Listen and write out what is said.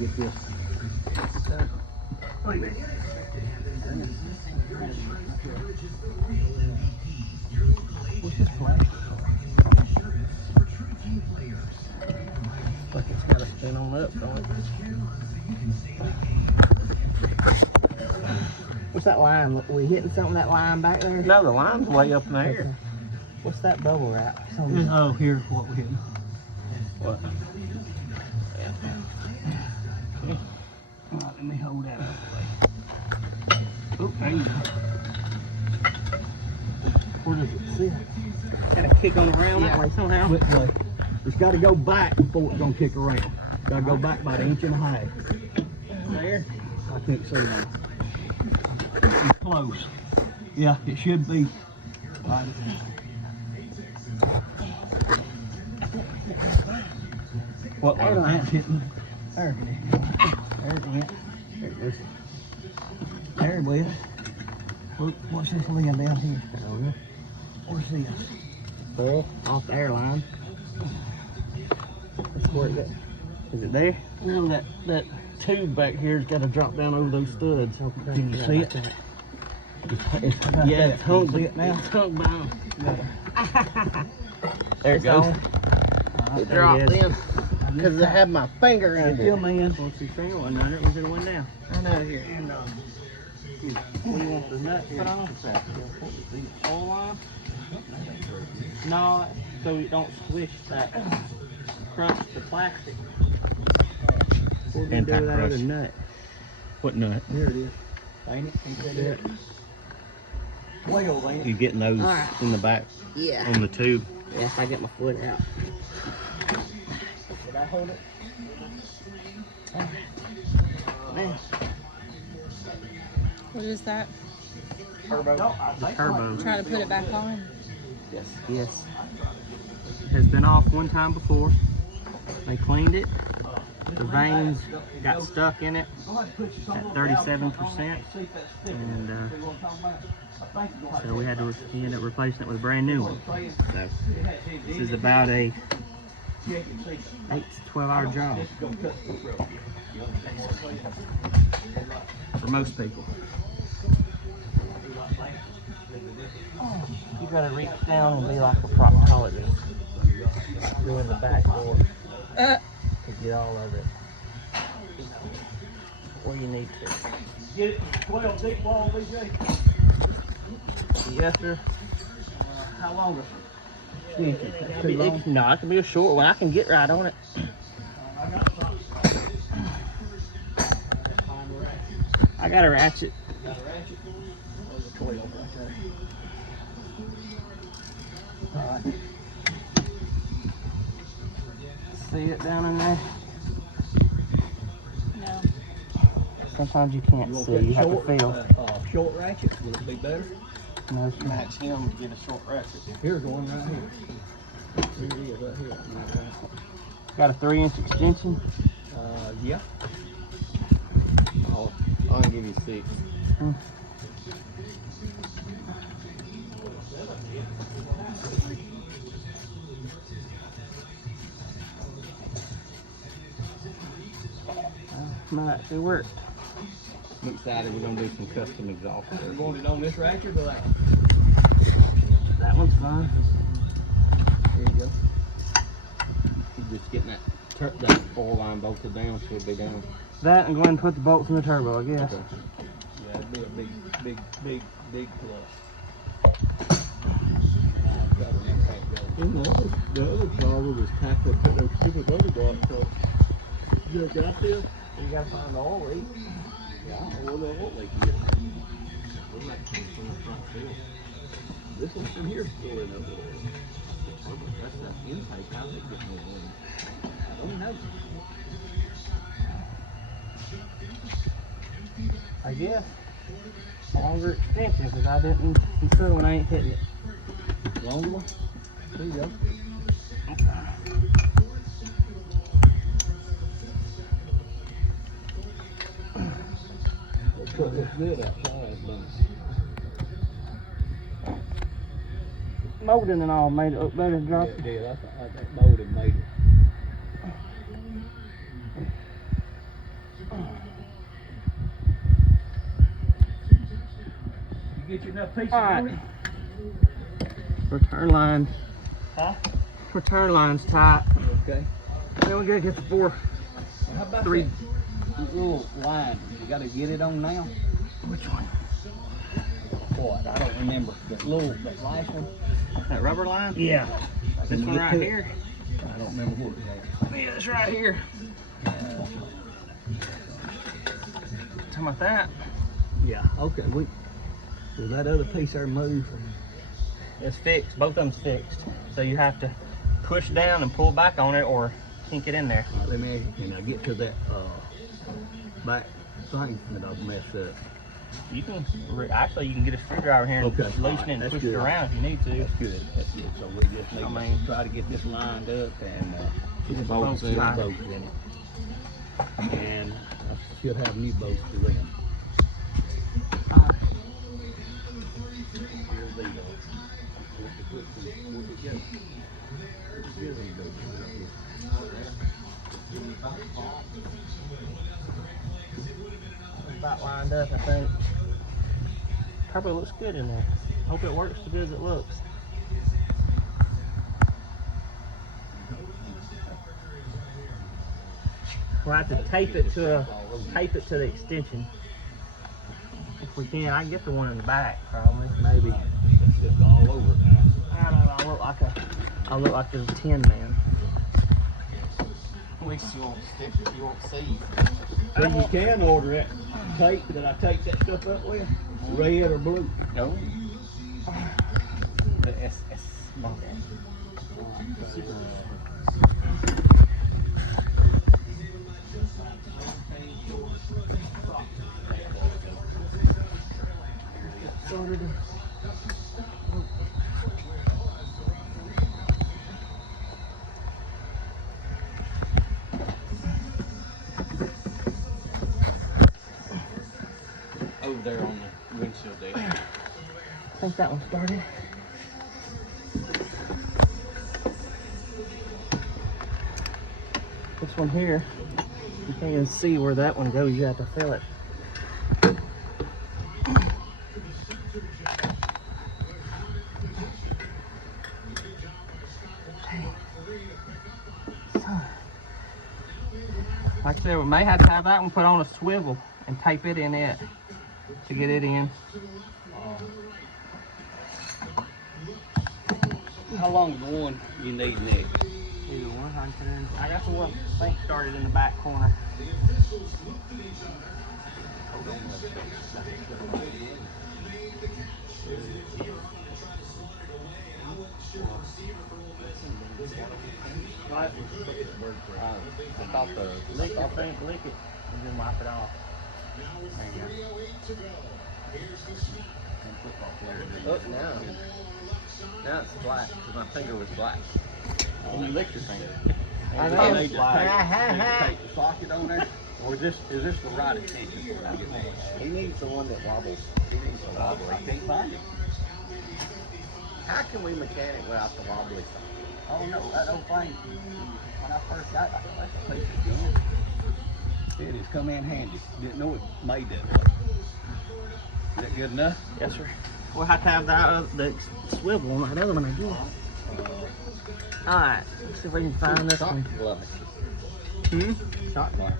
Get this. Wait a minute. What's this flag? Like it's got to spin on up, don't it? What's that line? Are we hitting something that line back there? No, the line's way up in the air. What's that bubble wrap? Oh, here's what we're hitting. What? All right, let me hold that out of the way. Oh, there you go. Where does it sit? Gotta kick on around that way somehow. Which way? It's gotta go back before it's gonna kick around. Gotta go back about 1.5 inches. There? I can't see now. It's close. Yeah, it should be. Right. What way? That's hitting. There it is. There it went. There it is. There it went. Look, what's this limb down here? What's this? Well, off the airline. That's where it is. Is it there? No, that tube back here's got to drop down over those studs. Okay. Can you see it? Yeah, it's hung. See it now? It's hung down. There it goes. It dropped in. Because I had my finger in it. Still, man. Well, your finger wasn't under it. Was it one down? I know here. And, what do you want the nut put on? Oil line? No, so you don't squish that crunch the plastic. What do you do without a nut? What nut? Here it is. Ain't it? Whale, ain't it? You getting those in the back? Yeah. On the tube? Yeah, if I get my foot out. Did I hold it? Man. What is that? Turbo. The turbo. Try to put it back on. Yes. Yes. It has been off one time before. They cleaned it. The vanes got stuck in it at 37%. And so we had to end up replacing it with a brand new one. So this is about a 8 to 12 hour job for most people. You gotta reach down and be like a proctologist, doing the backboard to get all of it where you need to. Get it 12 deep wall, BJ? Yes, sir. How long is it? Too long? No, it can be a short one. I can get right on it. I got a ratchet. Got a ratchet? There's a 12 right there. Alright. See it down in there? No. Sometimes you can't see. You have to feel. Short ratchet, will it be better? No, it's match him to get a short ratchet. Here's one right here. Here it is, right here. Got a 3-inch extension? Yeah. I'll give you 6. Might actually work. I'm excited. We're gonna do some custom exhaust. We're going it on this ratchet or that one? That one's fine. There you go. You're just getting that oil line bolted down, so it'll be down. That and go ahead and put the bolts in the turbo, I guess. Okay. Yeah, it'd be a big plus. The other problem is tackling put those stupid motor blocks on. You got this? You gotta find the oil leak. Yeah, I don't know what leak you get. We're not coming from the front field. This one from here is still in over there. That's that intake. How's it getting over there? I don't know. I guess. Longer extension, because I didn't consider when I ain't hitting it. Longer one? There you go. truck looks good outside, but Molding and all made it look better, drop it did. I think molding made it. You get you enough pieces on it? Return line. Huh? Return line's tight. Okay. Then we gotta get the four. How about Three. that little line? You gotta get it on now? Which one? What? I don't remember. That last one? That rubber line? Yeah. This Can one you get right to it? here? I don't remember what it was. Yeah, this right here. Talking about that? Yeah, okay. Will that other piece there move? It's fixed. Both of them's fixed. So you have to push down and pull back on it or kink it in there. All right, let me, can I get to that back thing that I've messed up? You can actually you can get a screwdriver here and Okay. loosen Alright, it and that's push good. it around if you need to. That's good. That's good. So we just need I mean- to try to get this lined up and Get the bolts bolts in tight. both in it. And I should have new bolts for them. About lined up, I think. Probably looks good in there. Hope it works as good as it looks. We'll have to tape it to the extension. If we can, I can get the one in the back probably. Maybe. It's just all over it now. I don't know. I look like the Tin Man. At least you won't stick it, you won't see. So you can order that tape that I take that stuff up with, red or blue. No. The SS model. Over there on the windshield there. I think that one started. This one here, you can't even see where that one goes. You have to feel it. Like I said, we may have to have that one put on a swivel and tape it in it to get it in. How long is the one you need next? Either one, I can put in. I got the one I think started in the back corner. I thought the Lick it, and then wipe it off. There you go. Oh, now it's black because my finger was black. And you licked your finger. I know. know. Take the socket on there, or is this the right extension for that? He needs the one that wobbles. He needs the wobble. I can't find it. How can we mechanic without the wobbly socket? Oh no, that old thing. When I first got it, I thought that's a piece of gun. It has come in handy. Didn't know it made that way. Is that good enough? Yes, sir. We'll have to have that the swivel on that other one again. Alright, let's see if we can find this one. Shot glove. Hmm? Shot glove.